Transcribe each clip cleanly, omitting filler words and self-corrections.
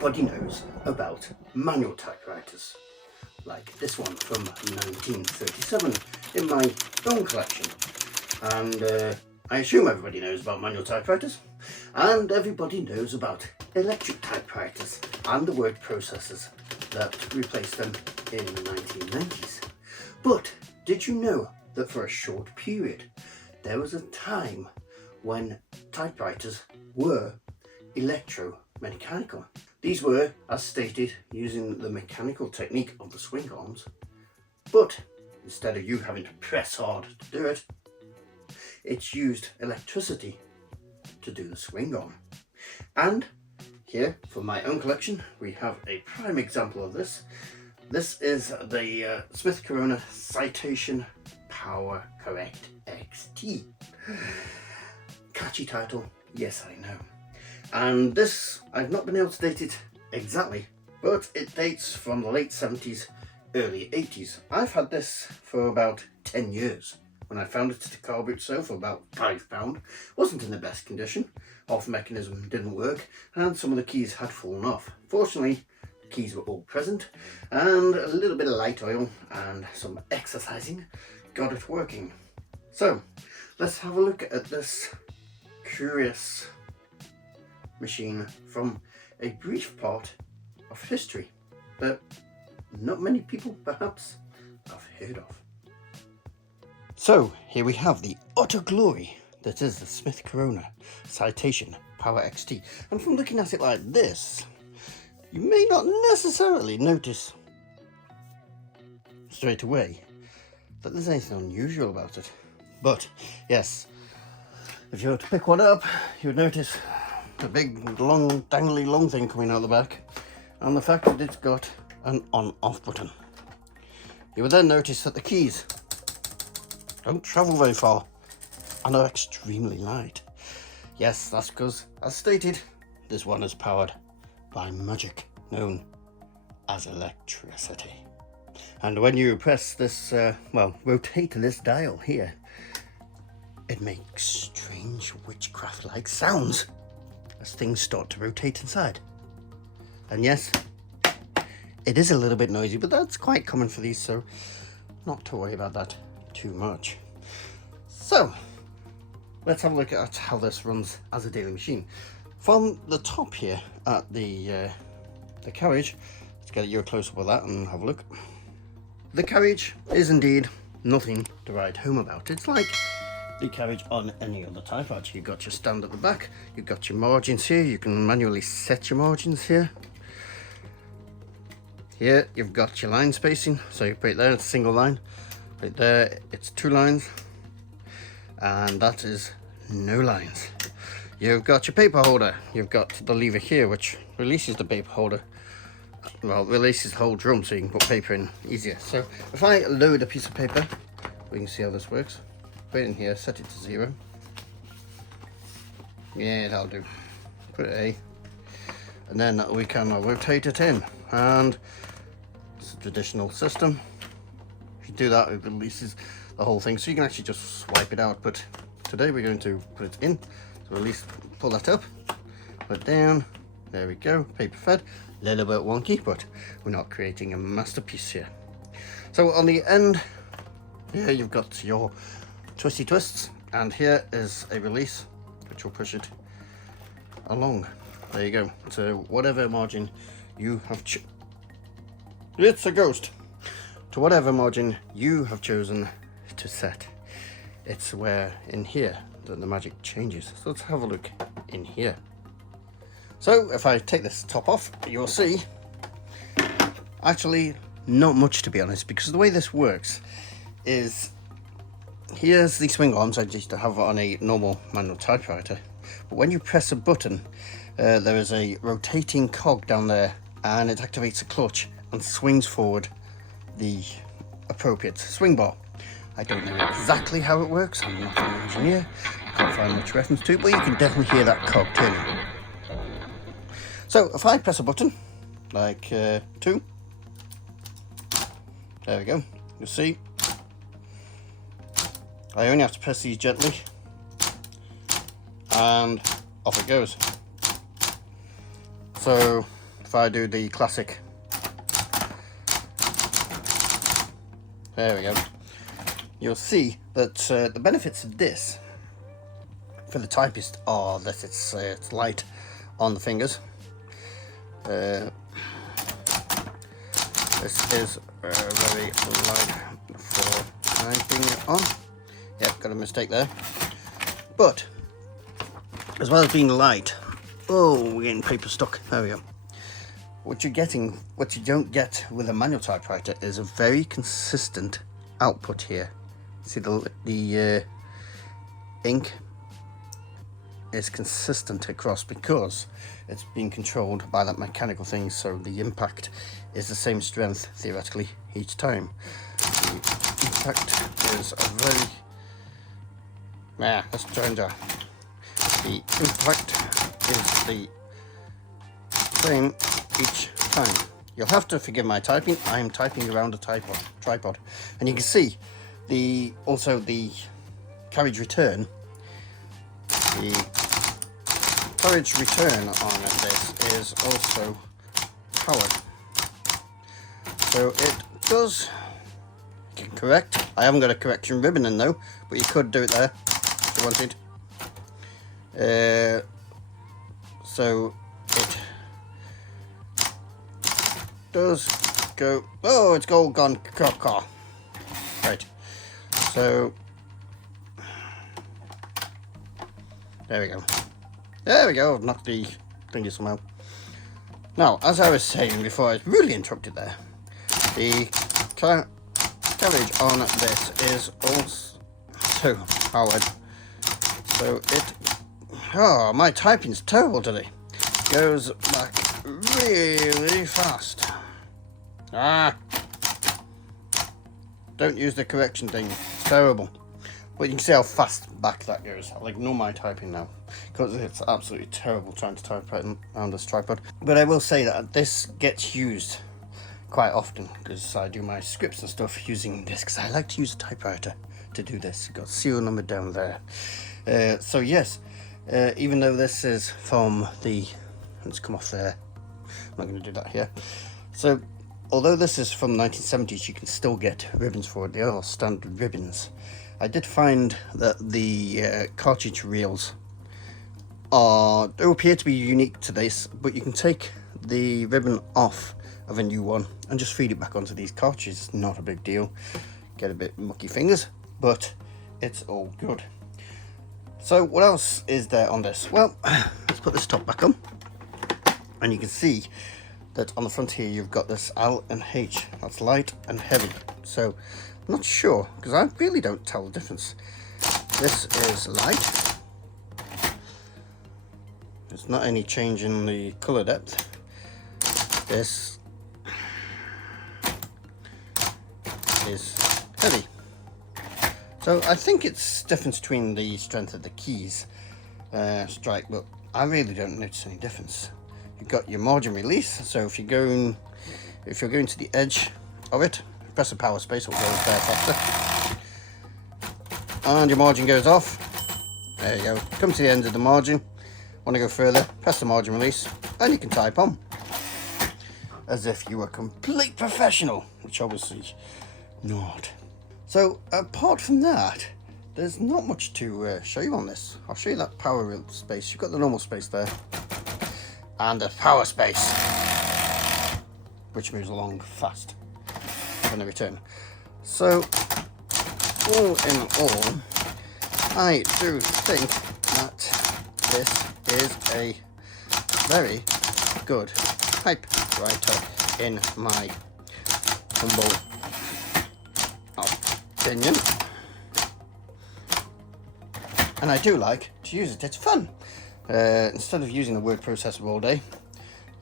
everybody knows about manual typewriters, like this one from 1937 in my own collection. And I assume everybody knows about manual typewriters, and everybody knows about electric typewriters and the word processors that replaced them in the 1990s. But did you know that for a short period there was a time when typewriters were electromechanical? These were, as stated, using the mechanical technique of the swing arms, but instead of you having to press hard to do it, it's used electricity to do the swing arm. And here, for my own collection, we have a prime example of this. This is the Smith Corona Citation Power Correct XT. Catchy title, yes I know. And this, I've not been able to date it exactly, but it dates from the late 70s, early 80s. I've had this for about 10 years. When I found it at a car boot sale for about £5, wasn't in the best condition. Off mechanism didn't work, and some of the keys had fallen off. Fortunately, the keys were all present, and a little bit of light oil and some exercising got it working. So let's have a look at this curious machine from a brief part of history that not many people perhaps have heard of. So here we have the utter glory that is the Smith Corona Citation Power XT, and from looking at it like this, you may not necessarily notice straight away that there's anything unusual about it. But yes, if you were to pick one up, you would notice the big long dangly long thing coming out the back, and the fact that it's got an on-off button. You would then notice that the keys don't travel very far and are extremely light. Yes, that's because, as stated, this one is powered by magic known as electricity. And when you press this, rotate this dial here, it makes strange witchcraft-like sounds as things start to rotate inside. And yes, it is a little bit noisy, but that's quite common for these, so not to worry about that too much. So let's have a look at how this runs as a daily machine. From the top here at the Carriage, let's get you a close-up of that and have a look. The Carriage is indeed nothing to write home about. It's like the Carriage on any other typewriter. You've got your stand at the back, you've got your margins here, you can manually set your margins here. Here you've got your line spacing, so you put it there, it's a single line. Right there, it's 2 lines, and that is no lines. You've got your paper holder. You've got the lever here, which releases the paper holder. Well, releases the whole drum, so you can put paper in easier. So if I load a piece of paper, we can see how this works. Put it in here, set it to 0. Yeah, that'll do. Put it A, and then we can rotate it in, and it's a traditional system. If you do that, it releases the whole thing, so you can actually just swipe it out. But today we're going to put it in, so at least pull that up, put it down. There we go, paper fed. A little bit wonky, but we're not creating a masterpiece here. So on the end here, you've got your twisty twists, and here is a release which will push it along. There you go, to whatever margin you have it's a ghost. To whatever margin you have chosen to set. It's where in here that the magic changes. So let's have a look in here. So if I take this top off, you'll see actually not much, to be honest, because the way this works is here's the swing arms I used to have on a normal manual typewriter, but when you press a button, there is a rotating cog down there, and it activates a clutch and swings forward the appropriate swing bar. I don't know exactly how it works, I'm not an engineer, can't find much reference to it, but you can definitely hear that cog turning. So if I press a button, like 2, there we go, you'll see I only have to press these gently and off it goes. So if I do the classic. There we go. You'll see that the benefits of this for the typist are that it's light on the fingers. This is very light for typing on. Yep, got a mistake there. But as well as being light, oh, we're getting paper stuck. There we go. What you don't get with a manual typewriter is a very consistent output here. See the ink is consistent across because it's being controlled by that mechanical thing, so the impact is the same strength theoretically each time. The impact is a very let's try and the impact is the same each time. You'll have to forgive my typing. I'm typing around a tripod, and you can see also the carriage return. The carriage return on this is also powered, so it does. You can correct. I haven't got a correction ribbon in though, but you could do it there if you wanted. So it does go. Oh, it's all gone caw. Right. So there we go. There we go. I've knocked the thingy somehow. Now, as I was saying before, I was really interrupted there. The carriage on this is also powered. So it. Oh, my typing's terrible today. Goes back really fast. Don't use the correction thing. It's terrible. But you can see how fast back that goes. I'll ignore my typing now because it's absolutely terrible trying to type on this tripod. But I will say that this gets used quite often because I do my scripts and stuff using this, because I like to use a typewriter to do this. You've got serial number down there. So yes, even though this is from the, let's come off there. I'm not going to do that here. So although this is from 1970s, you can still get ribbons for it. They are standard ribbons. I did find that the cartridge reels they appear to be unique to this, but you can take the ribbon off of a new one and just feed it back onto these cartridges. It's not a big deal. Get a bit mucky fingers, but it's all good. So what else is there on this? Well, let's put this top back on, and you can see that on the front here you've got this L and H. That's light and heavy. So I'm not sure, because I really don't tell the difference. This is light. There's not any change in the colour depth. This is heavy. So I think it's difference between the strength of the keys strike, but I really don't notice any difference. You've got your margin release, so if you're going to the edge of it, press the power space, it'll go there faster. And your margin goes off. There you go. Come to the end of the margin. Want to go further, press the margin release, and you can type on. As if you were a complete professional, which obviously not. So apart from that, there's not much to show you on this. I'll show you that power space. You've got the normal space there, and the power space, which moves along fast when they return. So all in all, I do think that this is a very good typewriter in my humble opinion, and I do like to use it. It's fun. Instead of using the word processor all day,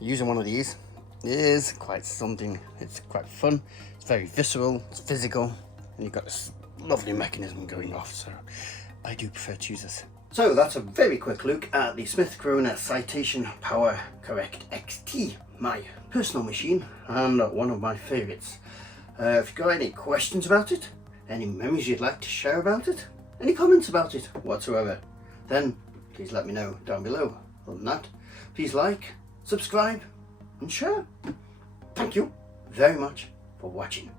using one of these is quite something. It's quite fun. It's very visceral, it's physical, and you've got this lovely mechanism going off, so I do prefer to use this. So that's a very quick look at the Smith Corona Citation Power Correct XT, my personal machine and one of my favourites. If you've got any questions about it, any memories you'd like to share about it, any comments about it whatsoever, then please let me know down below. Other than that, please like, subscribe, and share. Thank you very much for watching.